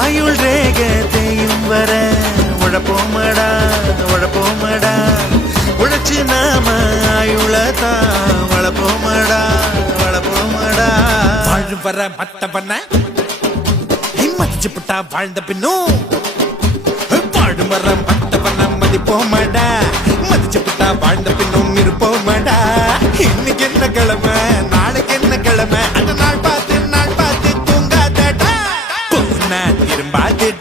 ஆயுள் ரேகத்தையும் வர உழப்போமடா உழப்போமடா உழைச்சு நாம ஆயுளத்தான் வளப்போமடா வளப்போமடா. வாழும் வர மத்த பண்ண மதிச்சு புட்டா வாழ்ந்த பின்னும் வாழும் வர மத்த பண்ண மதிப்போமடா மதிச்சு புட்டா வாழ்ந்த பின்னும் இருப்போமடா. இன்னைக்கு என்ன கிழமை நாளைக்கு என்ன கிழமை அந்த நாள் பார்த்து தூங்காதடா. போனா திரும்பாதடா.